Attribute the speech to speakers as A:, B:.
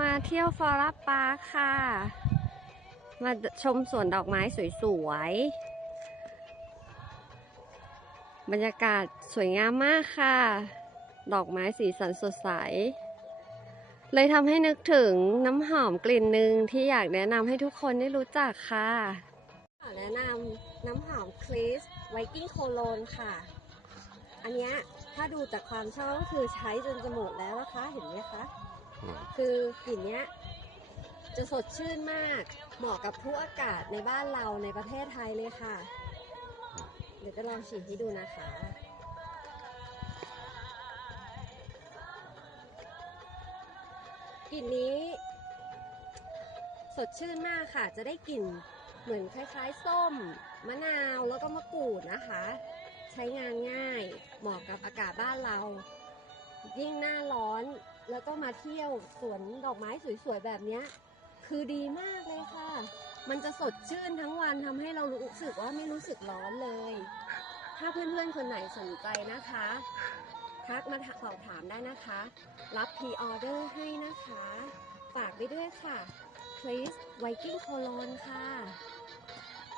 A: มาเที่ยวฟอร์ปาร์คค่ะ มาชมสวนดอกไม้สวยๆ บรรยากาศสวยงามมากค่ะ ดอกไม้สีสันสดใส เลยทำให้นึกถึงน้ำหอมกลิ่นหนึ่งที่อยากแนะนำให้ทุกคนได้รู้จักค่ะ ขอแนะนำน้ำหอมคลิสไวกิ้งโคโลนค่ะ อันนี้ถ้าดูจากความชอบก็คือใช้จนจะหมดแล้วนะคะ เห็นไหมคะ คือกลิ่นเนี้ย จะสดชื่นมาก เหมาะกับทุกอากาศในบ้านเราในประเทศไทยเลยค่ะ เดี๋ยวจะลองฉีดให้ดูนะคะกลิ่นนี้สดชื่นมากค่ะ จะได้กลิ่นเหมือนคล้ายๆ ส้ม มะนาวแล้วก็มะกรูดนะคะ ใช้งานง่ายเหมาะกับอากาศบ้านเรา ยิ่งหน้าร้อน แล้วก็มาเที่ยวสวนดอกไม้สวยๆแบบเนี้ยคือดีมากเลยค่ะ มันจะสดชื่นทั้งวันทำให้เรารู้สึกว่าไม่รู้สึกร้อนเลย ถ้าเพื่อนๆ คนไหนสนใจนะคะ ทักมาสอบถามได้นะคะ รับพรีออเดอร์ให้นะคะ ฝากไว้ด้วยค่ะ Please Viking Colon ค่ะ